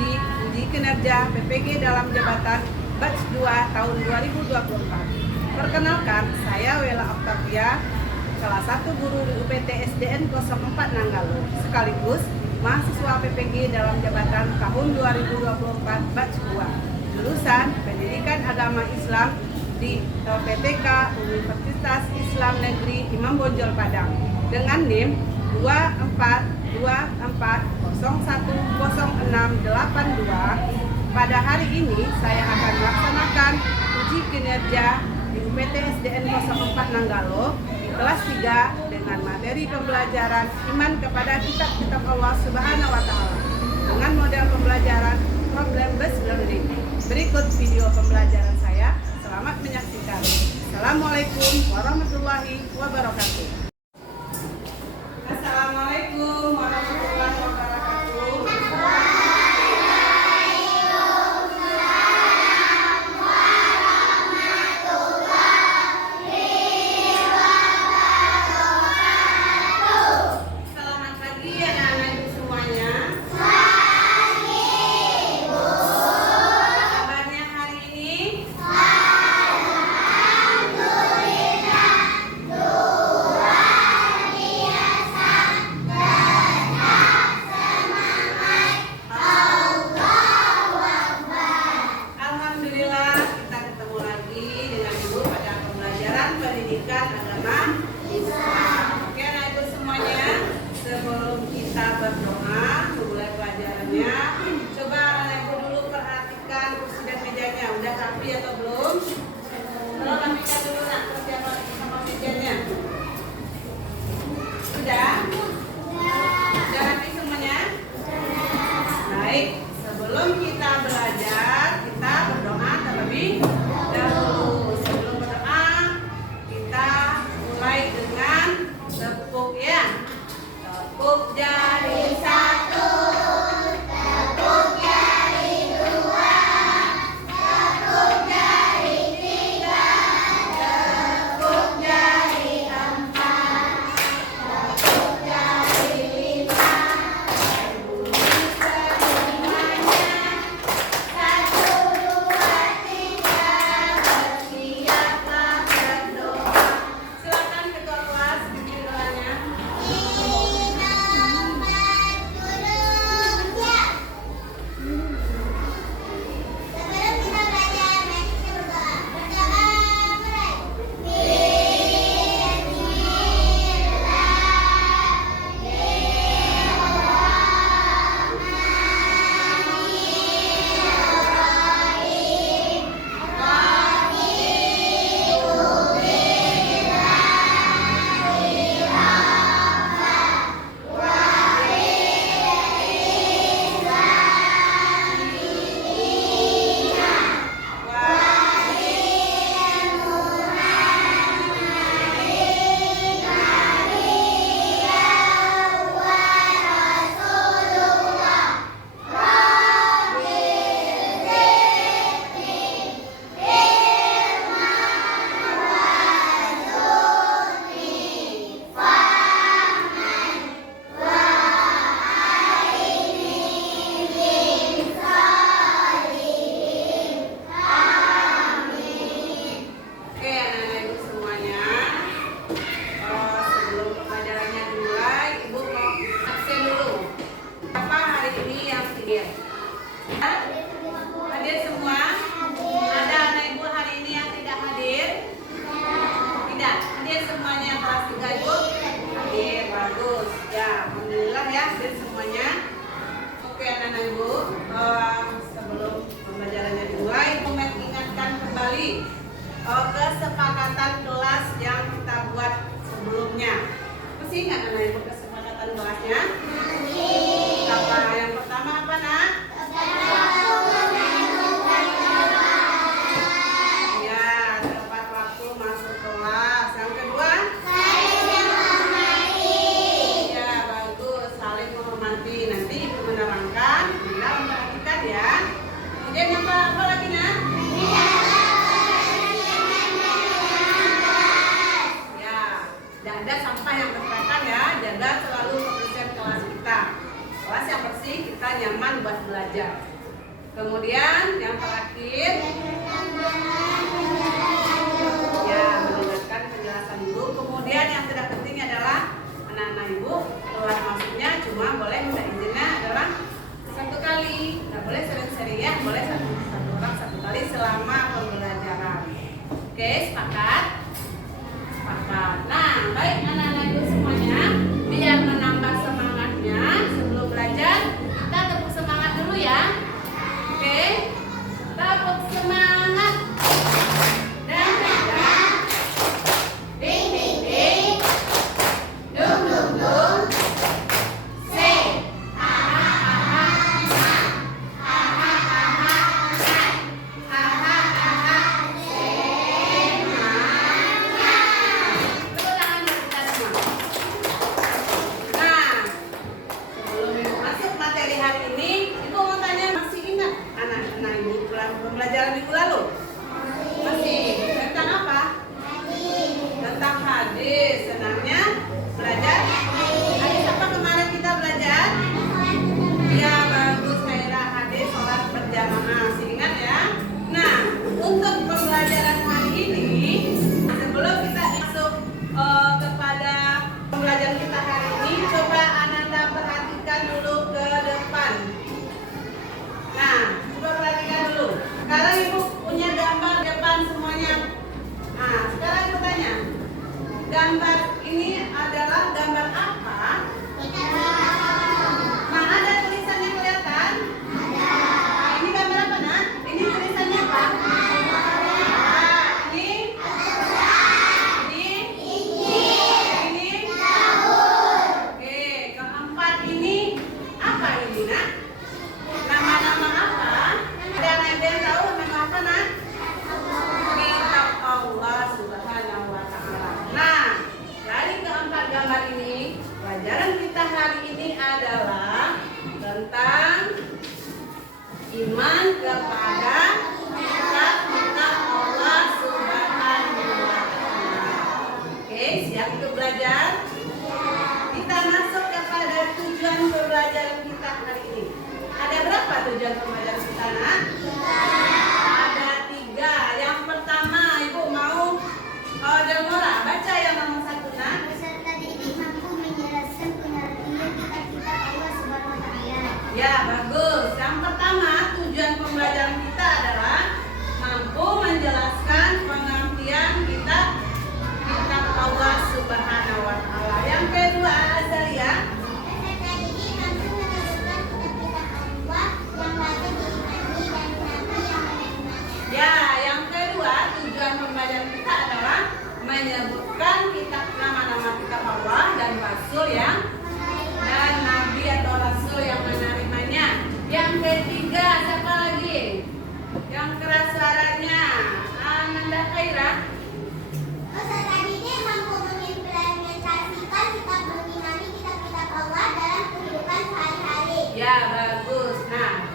menguji uji kinerja PPG dalam jabatan batch 2 tahun 2024. Perkenalkan, saya Wela Octavia, salah satu guru di UPT SDN 04 Nanggalo, sekaligus mahasiswa PPG dalam jabatan tahun 2024 batch 2, jurusan Pendidikan Agama Islam di PTK Universitas Islam Negeri Imam Bonjol Padang dengan NIM 2424010682. Pada hari ini saya akan melaksanakan uji kinerja di UPT SDN 04 Nanggalo di kelas 3 dengan materi pembelajaran iman kepada kitab-kitab Allah Subhanahu wa Ta'ala dengan model pembelajaran problem based learning. Berikut video pembelajaran saya. Selamat menyaksikan. Assalamualaikum warahmatullahi wabarakatuh. Assalamualaikum warahmatullahi wabarakatuh. Selamat pagi anak-anak ibu semuanya. Kabarnya hari ini? Alhamdulillah kita ketemu lagi dengan ibu pada pembelajaran pendidikan agama Islam. Oke anak ibu semuanya, sebelum kita berdoa memulai pelajarannya, coba anak ibu dulu perhatikan kursi dan mejanya. Udah rapi atau belum? Kalau rapikan dulu nak persiapan sama mejanya. Sudah? Sudah rapi semuanya? Baik, sebelum kita belajar, kita berdoa terlebih dahulu. Sebelum berdoa, kita mulai dengan tepuk ya. Tepuk jari satu, tepuk jari dua, tepuk jari tiga, tepuk jari empat, tepuk jari lima. Silakan ketua kelas bimbing doanya. Oke anak-anak ibu semuanya, sebelum pelajarannya dimulai, ibu mau absen dulu. Apa hari ini yang hadir? Hadir semua? Ada anak ibu hari ini yang tidak hadir? Tidak, hadir semuanya kelas 3 ibu? Hadir, bagus. Ya, alhamdulillah ya hadir semuanya. Oke anak-anak ibu, sebelum pembelajarannya dimulai, ibu mengingatkan kembali kesepakatan kelas yang kita buat sebelumnya. Masih ingat anak ibu kesepakatan kelasnya? Apa yang pertama apa nak? Ya, tepat waktu masuk kelas. Yang kedua? Ya, bagus. Saling menghormati. Nanti ibu menerangkan, Bunda memperhatikan ya. Kemudian yang apa lagi nak? Tidak ada sampah yang berserakan ya, jaga selalu kebersihan kelas kita. Kelas yang bersih, kita nyaman buat belajar. Kemudian yang terakhir, ya, mendengarkan penjelasan guru. Kemudian yang tidak penting adalah anak-anak ibu keluar masuknya cuma boleh minta izinnya adalah 1 kali, nggak boleh sering-sering ya, boleh satu orang 1 kali selama pembelajaran. Oke, sepakat? Sepakat. Nah, baik anak-anak ibu semuanya, biar menambah semangatnya sebelum belajar, kita tepuk semangat dulu ya. Oke, tepuk semangat. Dan ding ding ding, dung dung dung, say ha ha ha ha, ha ha ha ha, ha ha ha ha, semangat. Tepuk tangan buat kita semua. Nah, sebelum masuk materi hari ini, ibu mau tanya, masih ingat anak-anak ibu pembelajaran minggu lalu? Masih. Tentang apa? Tentang hadis. Senangnya belajar hadis apa kemarin kita belajar? Ya, bagus, Khairah. Hadis sholat berjamaah. Masih ingat ya? Nah, untuk pembelajaran hari ini, sebelum kita masuk kepada pembelajaran kita hari ini, coba Ananda perhatikan dulu ke depan. Nah, coba perhatikan dulu. Sekarang ibu punya gambar depan semuanya. Nah, sekarang ibu tanya, gambar ini adalah gambar apa? Nah, ada tulisannya kelihatan? Nah, ini gambar apa, Nak? Ini tulisannya apa? Nah, ini Oke, keempat ini apa ini, Nak? Nama-nama apa? Ada yang tahu nama apa, Nak? Kitab Allah Subhanahu wa Ta'ala. Nah, dari keempat gambar ini, pelajaran kita hari ini adalah tentang iman kepada kitab Allah Subhanahu wa Ta'ala. Oke, siap untuk belajar? Kita masuk kepada tujuan pembelajaran kita hari ini. Ada berapa tujuan pembelajaran kita, Nak? Ada 3. Yang pertama, ibu mau Delmora baca yang nomor 1, Nak. Peserta didik mampu menjelaskan pengertian kitab-kitab Allah Subhanahu wa Ta'ala. Ya, bagus. Yang pertama, tujuan pembelajaran kita adalah mampu menjelaskan pengertian kitab Allah Subhanahu wa Ta'ala. Yang kedua, Azalia. Peserta didik mampu menentukan kitab-kitab Allah yang wajib diimani dan nabi yang menerimanya. Ya, yang kedua, tujuan pembelajaran kita adalah menyebutkan nama-nama kitab Allah dan Rasul yang dan Nabi atau Rasul yang menerimanya. Yang ketiga, siapa lagi? Yang keras suaranya, Ananda Khairah. Peserta didik mampu mengimplementasikan kitab mengimani kitab-kitab Allah dalam kehidupan sehari-hari. Ya, bagus. Nah,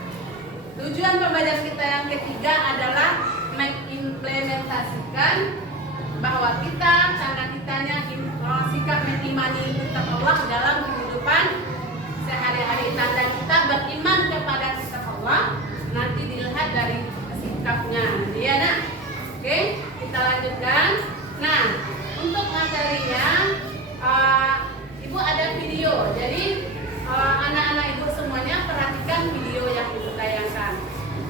tujuan pembelajaran kita yang ketiga adalah mengimplementasikan bahwa kita, cara kitanya sikap mengimani kitab Allah dalam kehidupan sehari-hari. Tanda kita beriman kepada kitab Allah nanti dilihat dari sikapnya. Iya, Nak? Oke, kita lanjutkan. Nah, untuk materinya, Ibu ada video. Jadi anak-anak Ibu semuanya perhatikan video yang Ibu tayangkan.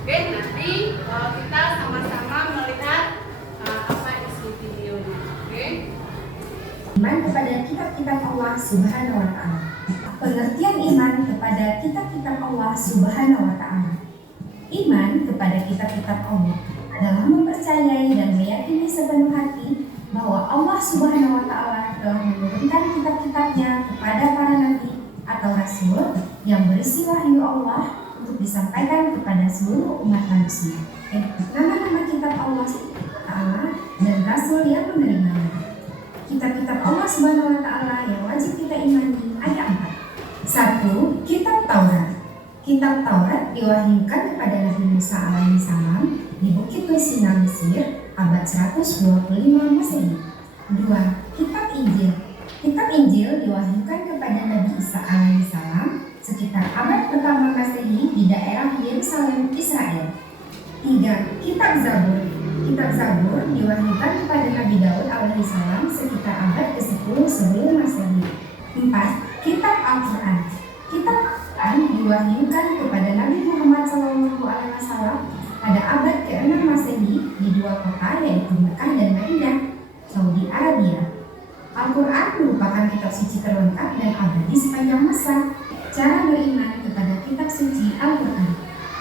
Oke, nanti kita sama-sama melihat apa isi videonya. Oke. Iman kepada kitab-kitab Allah Subhanahu wa Ta'ala. Pengertian iman kepada kitab-kitab Allah Subhanahu wa Ta'ala. Iman kepada kitab-kitab Allah adalah mempercayai dan meyakini sepenuh hati bahwa Allah Subhanahu wa Ta'ala telah menurunkan kitab-kitabnya kepada para nabi atau rasul yang berisi wahyu Allah untuk disampaikan kepada seluruh umat manusia. Nama-nama kitab Allah Ta'ala dan rasul yang menerimanya. Kitab-kitab Allah Subhanahu wa Ta'ala yang wajib kita imani ada 4. 1. Kitab Taurat. Kitab Taurat diwahyukan kepada Nabi Musa alaihissalam di Bukit Sinai Mesir abad 125 Masehi. 2. Kitab Injil. Kitab Injil diwahyukan kepada Nabi Isa alaihissalam sekitar abad pertama Masehi di daerah Yerusalem, Israel. 3. Kitab Zabur. Kitab Zabur diwahyukan kepada Nabi Daud alaihissalam sekitar abad ke-10 sebelum Masehi. 4. Kitab Al-Quran. Kitab Al-Quran diwahyukan kepada Nabi Muhammad SAW pada abad ke-6 Masehi di dua kota yaitu Mekah dan Madinah, Saudi Arabia. Al-Quran merupakan kitab suci terlengkap dan abadi sepanjang masa. Cara beriman kepada kitab suci Al-Quran.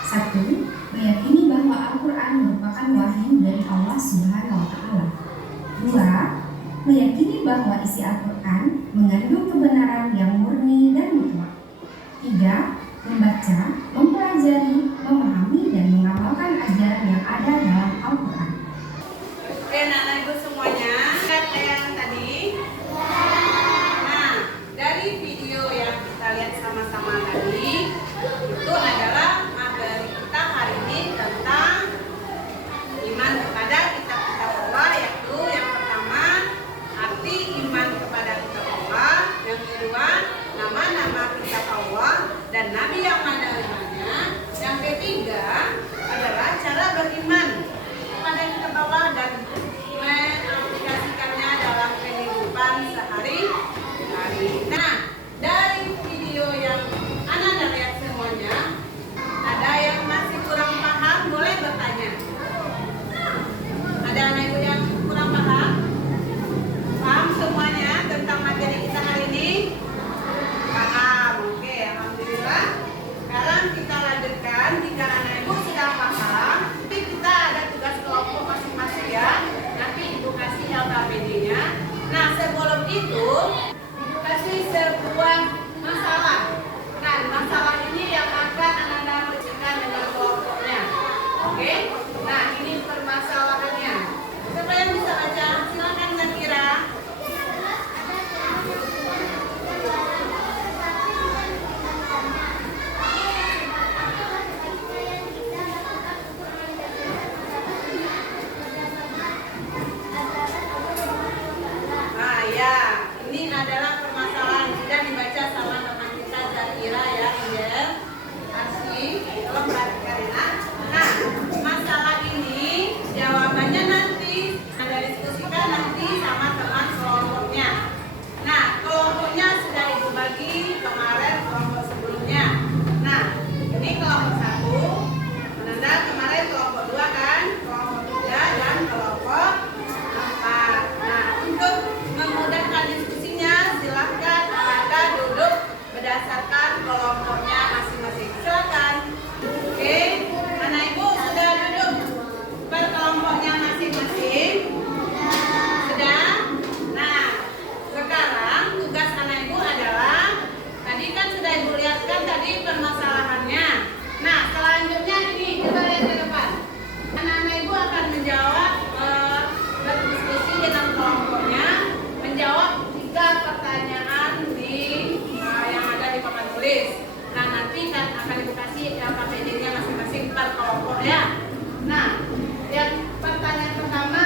1. Meyakini bahwa Al-Quran merupakan wahyu dari Allah Subhanahu wa Ta'ala. 2. Meyakini bahwa isi Al-Quran mengandung kebenaran yang murni dan mutlak. 3. Membaca, mempelajari, memahami, dan mengamalkan ajaran yang ada dalam Al-Quran. Oke, anak-anak ibu semuanya, lihat yang tadi. Nah, dari video yang kita lihat sama-sama tadi, itu adalah materi kita hari ini tentang iman kepada kitab-kitab Allah, yaitu yang pertama, arti iman kepada kitab Allah. Yang kedua, nama-nama kitab Allah dan nabi yang menerimanya. Yang ketiga adalah cara beriman kepada kitab Allah dan mengaplikasikannya dalam kehidupan sehari-hari. Nah, dari video yang anak lihat semuanya, ada yang masih kurang paham, boleh bertanya. Ada anak ibu yang kurang paham? Paham semuanya tentang materi kita hari ini? Paham, oke, alhamdulillah. Sekarang kita lanjutkan. Jika anak ibu sudah paham, tapi kita ada tugas kelompok masing-masing ya. Nanti ibu kasih LKPD-nya. Nah, sebelum itu ibu kasih sebuah masalah. Nah, masalah ini yang akan anak-anak mengerjakan dengan kelompoknya. Oke? Nah, ini permasalahannya. Siapa yang bisa baca? Silakan Zakira. Nah, ya, ini adalah permasalahan sudah dibaca sama teman kita Zakira ya, Indel. Asli, tolong perhatikan ya. Nah, masalah ini jawabannya nanti ada diskusikan nanti sama teman kelompoknya. Nah, kelompoknya sudah ibu bagi kemarin kelompok sebelumnya. Nah, ini kelompok 1, menanda kemarin kelompok 2 kan, kelompok 3 dan kelompok 4. Nah, untuk memudahkan diskusinya silahkan Anda duduk berdasarkan kelompoknya masing-masing. Silakan. Oke, anak ibu sudah duduk per kelompoknya masing-masing? Sudah? Nah, sekarang tugas anak ibu adalah, tadi kan sudah ibu lihatkan tadi permasalahannya. Nah, selanjutnya ini kita lihat ke depan. Anak-anak ibu akan menjawab, berdiskusi dengan kelompoknya, menjawab 3 pertanyaan yang ada di papan tulis. Nah, nanti kan akan ibu kasih LKPD-nya masing-masing per kelompok ya. Nah, yang pertanyaan pertama,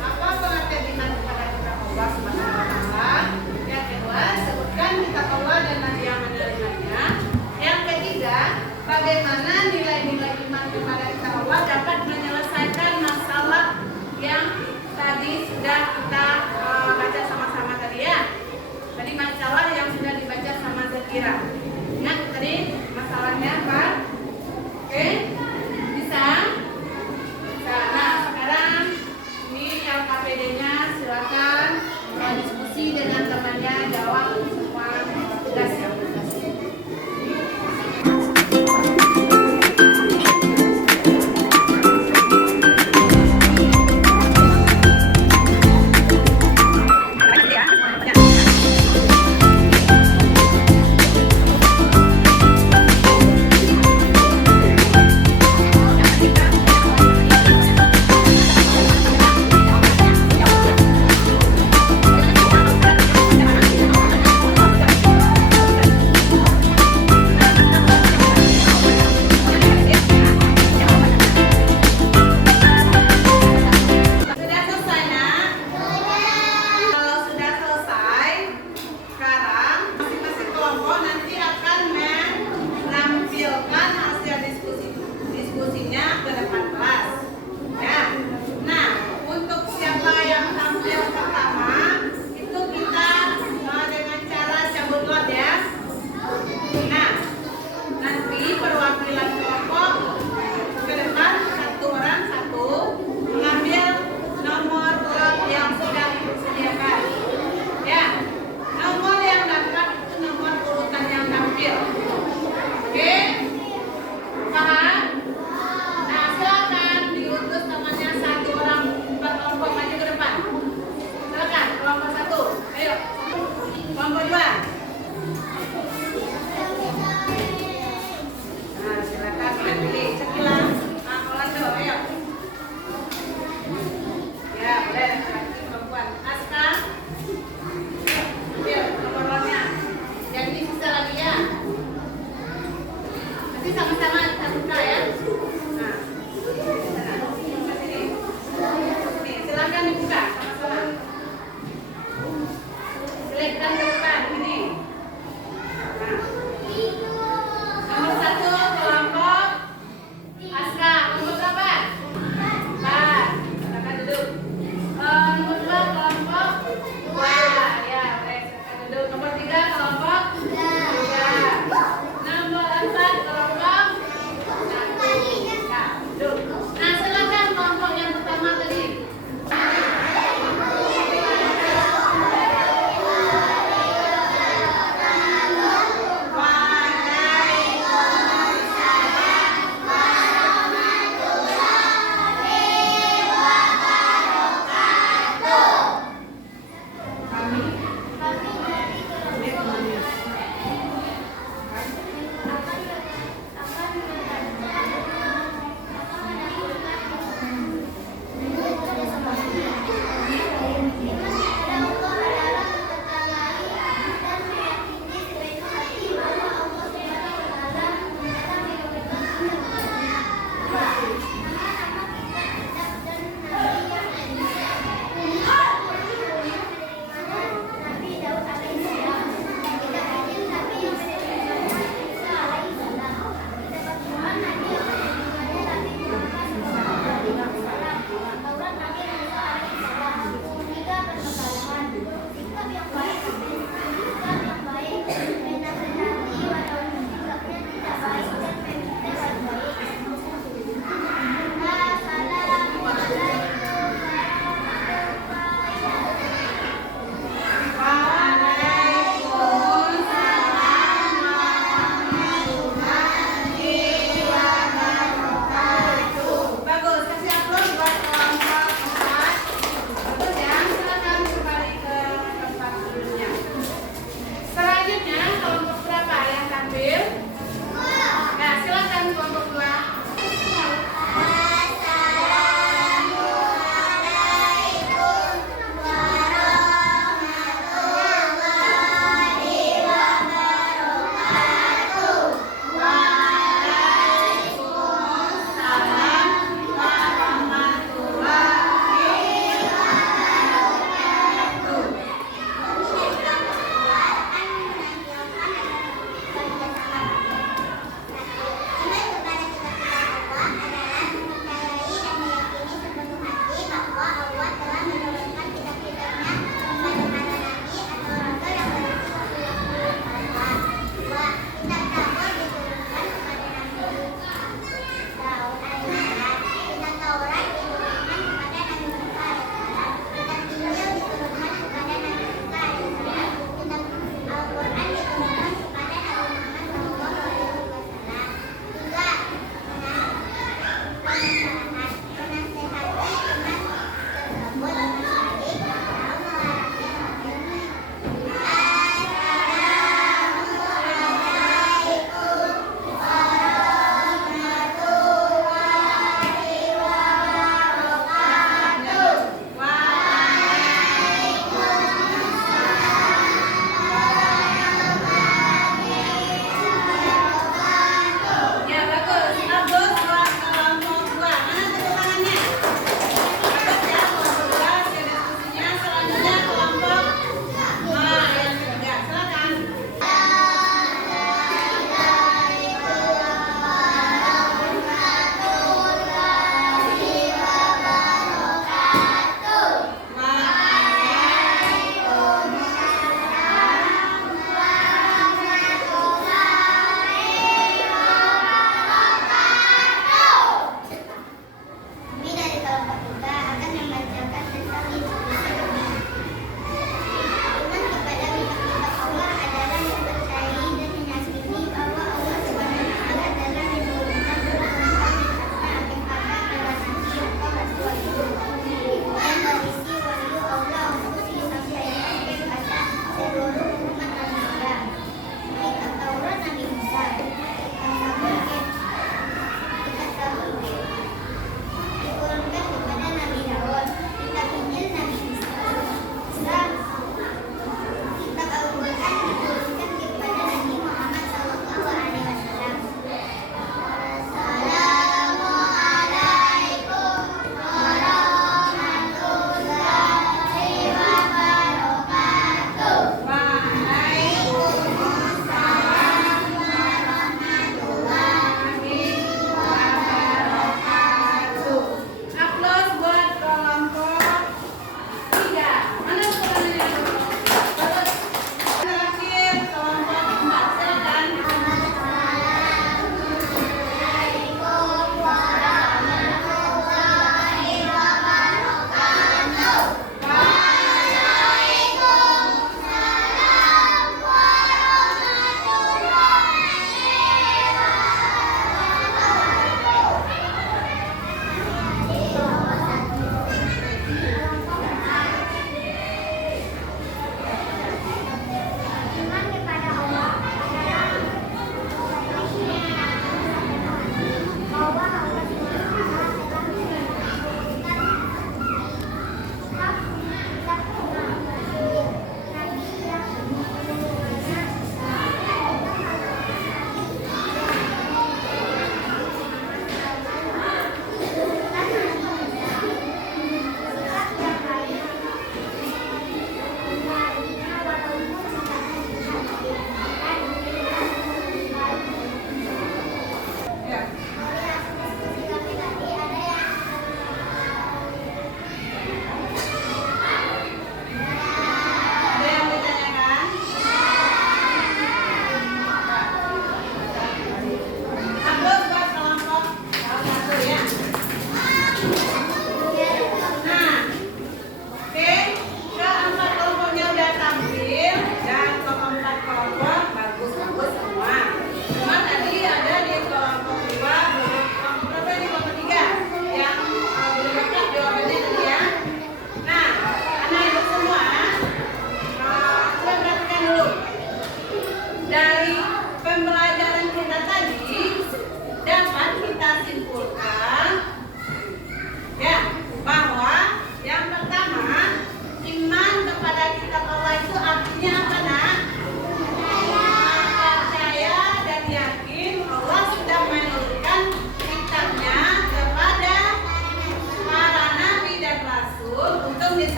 apa pengertian iman kepada kitab Allah Subhanahu wa Ta'ala? Yang kedua, sebutkan kitab Allah dan nabi yang menerimanya. Yang ketiga, bagaimana nilai-nilai iman kepada kitab Allah dapat menyelesaikan masalah yang tadi sudah kita baca sama-sama tadi ya. Tadi masalah yang sudah dibaca sama Zakira. Ingat tadi masalahnya apa? Oke, bisa?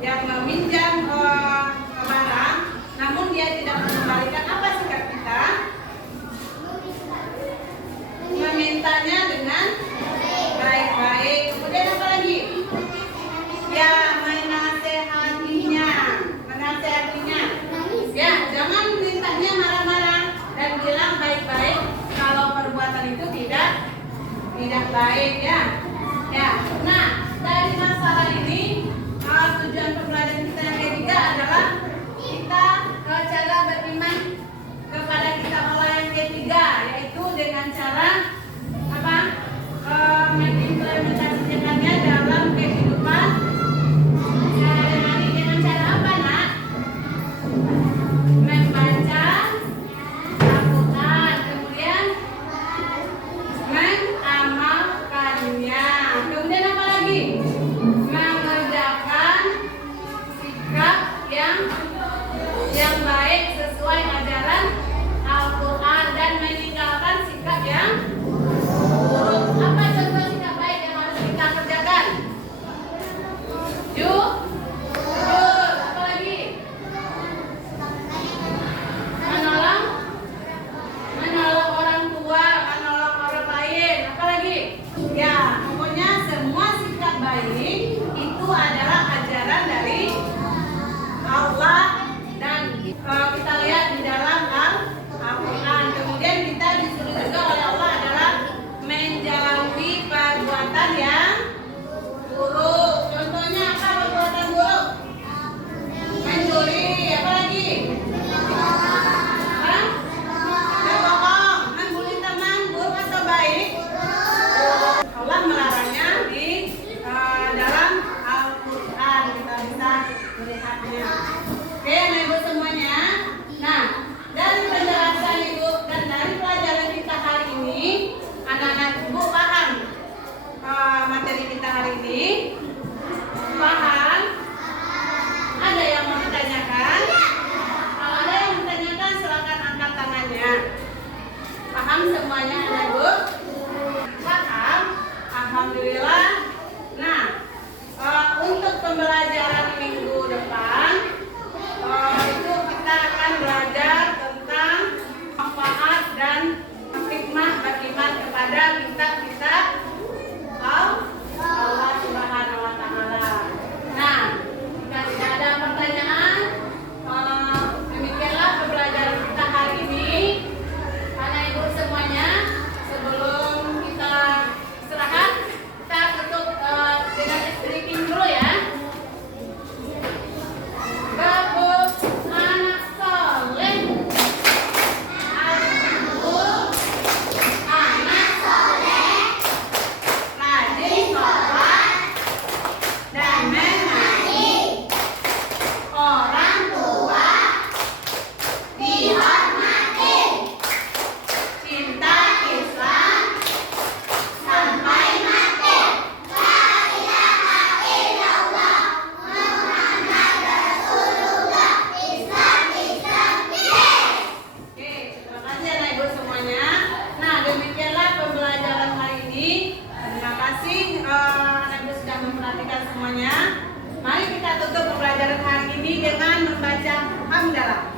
yang meminjam barang, namun dia tidak mengembalikan, apa sikap kita? Memintanya dengan baik-baik. Kemudian apa lagi? Ya, menasehatinya. Ya, jangan mintanya marah-marah dan bilang baik-baik kalau perbuatan itu tidak baik ya. Ya, nah dari masalah ini tujuan pembelajaran kita yang ketiga adalah kita cara beriman kepada kitab Allah yang ketiga, yaitu dengan cara apa? Mengimplementasikannya dalam kehidupan sehari-hari. Dengan cara apa, Nak? Membaca Al-Quran, kemudian mengamalkannya, kemudian apa lagi? Mengerjakan sikap yang baik sesuai ajaran Al-Quran dan meninggalkan sikap yang buruk. Apa contoh sikap baik yang harus kita kerjakan? Jujur. Apa lagi? Menolong orang tua, menolong orang lain. Apa lagi? Ya, pokoknya semua sikap baik itu adalah ajaran dari Allah dan kita lihat di dalam Al-Quran. Kemudian kita disuruh juga oleh Allah adalah menjauhi perbuatan yang buruk. Contohnya apa perbuatan buruk? Mencuri. Apa lagi? Berbohong. Membuli teman, buruk atau baik? Allah melarangnya di dalam Al-Quran. Kita bisa melihatnya. Oke, Ibu semuanya. Nah, dari penjelasan Ibu dan dari pelajaran kita hari ini, anak-anak Ibu paham materi kita hari ini? Paham? Ada yang mau ditanyakan? Kalau ada yang ditanyakan, silakan angkat tangannya. Paham semuanya, anak Ibu? Paham? Alhamdulillah. Nah, untuk pembelajaran minggu depan, itu kita akan belajar tentang manfaat dan hikmah beriman kepada kitab-kitab Allah Subhanahu wa Ta'ala. Nah, jika tidak ada pertanyaan, demikianlah pembelajaran kita hari ini. Anak Ibu semuanya, sebelum kita istirahat, kita tutup dengan speaking dulu ya. Bagus anak soleh, anak soleh, rajin sholat dan mengaji, orang tua dihormati, cinta Islam sampai mati. La ilaha illallah Muhammad Rasulullah. Islam, Islam, yes. Oke, terima kasih anak Ibu semuanya. Nah, demikianlah pembelajaran hari ini. Terima kasih anak Ibu sudah memperhatikan semuanya. Mari kita tutup pembelajaran hari ini dengan membaca hamdalah.